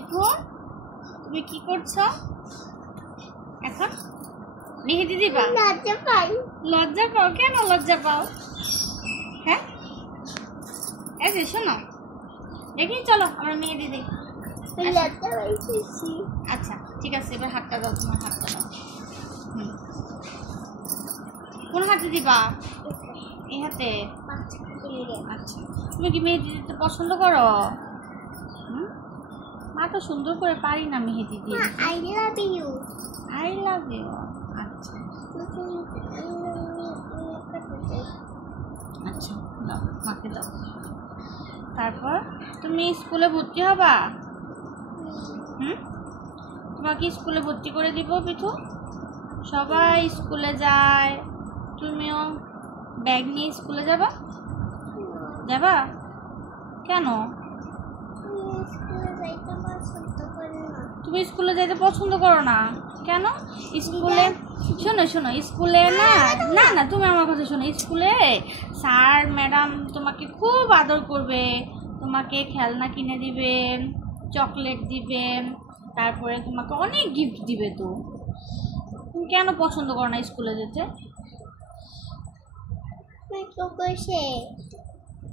পিঠু তুমি কি করছো এখন? মেহেদি দিবা? লজ্জা পাই। লজ্জা পাও? কেন লজ্জা পাও? হ্যাঁ, এই যে শোনো, দেখি চলো আমরা মেহেদি দিই। লজ্জা পাইছি। আচ্ছা ঠিক আছে, এবার হাতটা দাও, তোমার হাতটা দাও। কোন হাতে দিবা? এই হাতে। আচ্ছা, তুমি কি মেহেদি দিতে পছন্দ করো? মা তো সুন্দর করে পারি না মেহেদি দিয়ে। I love you. I love you. আচ্ছা আচ্ছা, দাও মাকে দাও। তারপর তুমি স্কুলে ভর্তি হবা? তোমাকে স্কুলে ভর্তি করে দিব পিঠু। সবাই স্কুলে যায়, তুমিও ব্যাগ নিয়ে স্কুলে যাবা? যাবা কেন? তুমি স্কুলে যাইতে পছন্দ করো না কেন? স্কুলে শোনো শোনো, স্কুলে না না না তুমি আমার কথা শোনো, স্কুলে স্যার ম্যাডাম তোমাকে খুব আদর করবে, তোমাকে খেলনা কিনে দিবে, চকলেট দিবে, তারপরে তোমাকে অনেক গিফট দিবে। তো তুমি কেন পছন্দ করো না স্কুলে যেতে?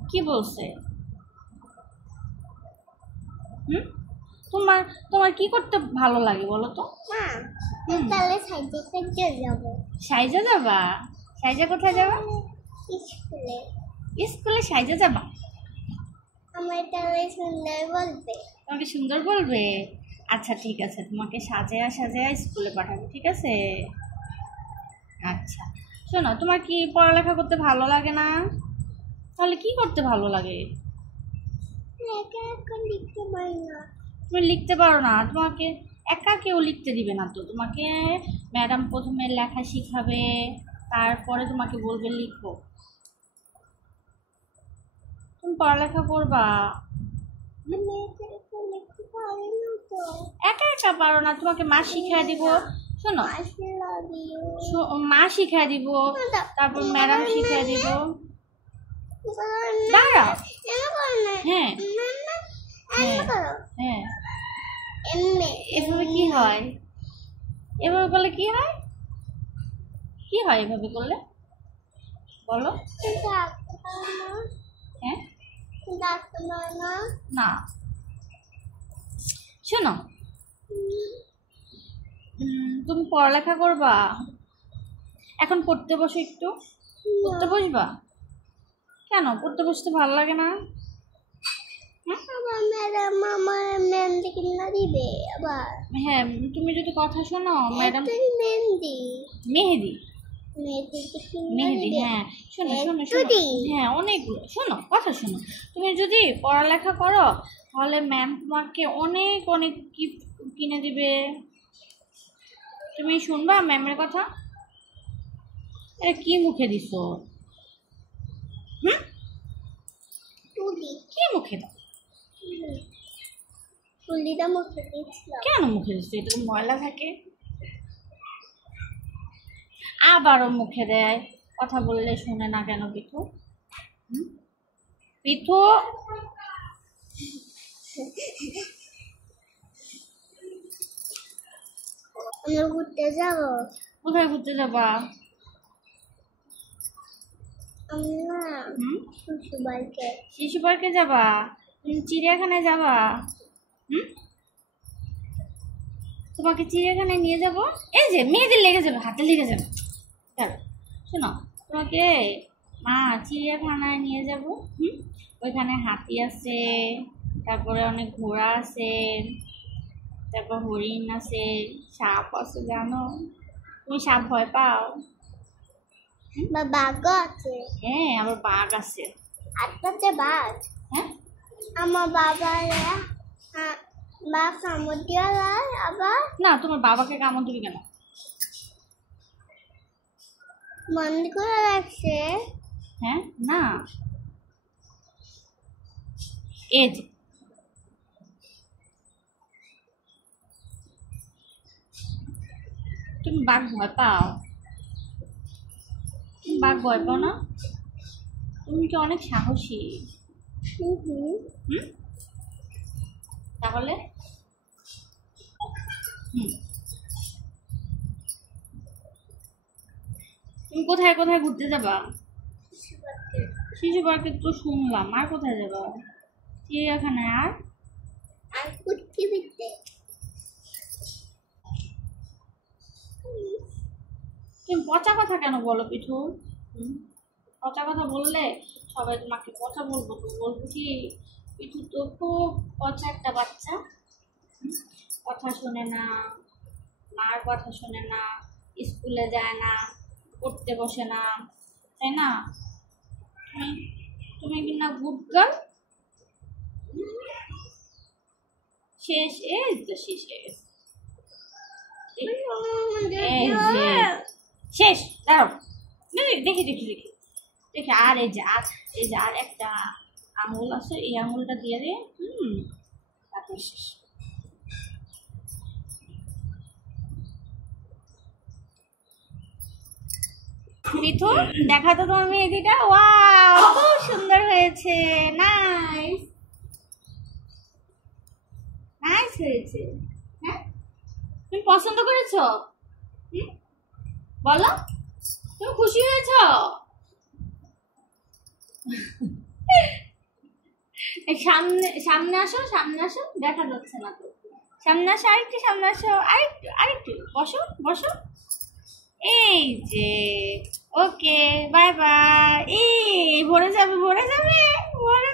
কি বলছে? তোমার তোমার কি করতে ভালো লাগে বলো তো? সাইজা যাবা? সাইজা কোথায় যাবা? স্কুলে। স্কুলে সাইজা যাবা? আমার তাহলে সুন্দর বলবে। তোমাকে সুন্দর বলবে? আচ্ছা ঠিক আছে, তোমাকে সাজায়া সাজায়া স্কুলে পাঠাবো, ঠিক আছে? আচ্ছা শোনো, তোমার কি পড়ালেখা করতে ভালো লাগে না? তাহলে কি করতে ভালো লাগে? লিখতে পারি না। তুমি লিখতে পারো না? তোমাকে একা কেউ লিখতে দিবে না তো। তোমাকে ম্যাডাম প্রথমে লেখা শিখাবে, তারপরে তোমাকে বলবে লিখো। তুমি পড়ালেখা করবা? একা একা পারো না, তোমাকে মা শিখাই দিব। শোনো, মা শিখাই দিব, তারপর ম্যাডাম শিখাই দিব। দাঁড়াও। হ্যাঁ হ্যাঁ, এভাবে কি হয়? এভাবে করলে কি হয়? কি হয় এভাবে করলে বলো? হ্যাঁ না, শোনো, তুমি পড়ালেখা করবা, এখন পড়তে বসো। একটু পড়তে বসবা? কেন পড়তে বসতে ভালো লাগে না? হ্যাঁ, তুমি যদি কথা শোনো, ম্যাডাম মেহেদি মেহেদি, হ্যাঁ শোনো শোনো শোনো, হ্যাঁ অনেকগুলো, শোনো কথা শোনো। তুমি যদি পড়ালেখা করো তাহলে ম্যাম তোমাকে অনেক অনেক গিফট কিনে দিবে। তুমি শুনবা ম্যামের কথা? এটা কি মুখে দিছো? কি মুখে দাও? কেন মুখে দিচ্ছ? এটা তো ময়লা থাকে। আবারও মুখে দেয়, কথা বললে শুনে না কেন পিঠু? পিঠু ঘুরতে যাবো। কোথায় ঘুরতে যাবা? শিশু পার্কে যাবা? চিড়িয়াখানায় যাবা? তোমাকে চিড়িয়াখানায় নিয়ে যাবো। এই যে মেয়েদের লেগে যাবে, হাতে লেগে যাবে। শোনো, তোমাকে মা চিড়িয়াখানায় নিয়ে যাব। ওইখানে হাতি আছে, তারপরে অনেক ঘোড়া আছে, তারপর হরিণ আছে, সাপ আছে। জানো তুমি সাপ ভয় পাও? বাঘ আছে। হ্যাঁ, আবার বাঘ আছে। আটটাতে বাঘ। হ্যাঁ, আমার বাবারা বাঘ কামড় দিয়ে আবার। না, তোমার বাবাকে কামড় দিবি কেন? বন্ধ করে রাখছে। হ্যাঁ না, এই যে তুমি বাঘ ভয় পাও? বাঘ ভয় পাও না? তুমি কি অনেক সাহসী? তাহলে তুমি কোথায় কোথায় ঘুরতে যাবা? শিশু পার্কে তো শুনলাম, আর কোথায় যাবা? চিড়িয়াখানায়। আর পৃথিবীতে। তুমি পচা কথা কেন বলো পিঠু? পচা কথা বললে সবাই তোমাকে পচা বলবো, তো বলবো কি পিঠু তো খুব পচা একটা বাচ্চা, কথা শোনে না, মার কথা শোনে না, স্কুলে যায় না, পড়তে বসে না, তাই না? তুমি কি না গুড গার্ল? শেষ, এই তো শেষ হয়ে গেছে। শেষ, দাঁড়াও, দেখি দেখি দেখি দেখি। আর এই যে আর একটা আঙুল আছে, এই আঙুলটা দিয়ে দে। তারপর শেষ। মিঠু, দেখা তো তোমার মেহেদিটা। ওয়াও, খুব সুন্দর হয়েছে। নাইস নাইস হয়েছে। হ্যাঁ, তুমি পছন্দ করেছো? বলো, তুমি খুশি হয়েছো? সামনে সামনে আসো, সামনে আসো, দেখা যাচ্ছে না তো। সামনে আসো, আরেকটু সামনে আসো, আরেকটু আরেকটু। বসো বসো। এই যে, ওকে, বাই বাই। এই ভরে যাবে ভরে যাবে ভরে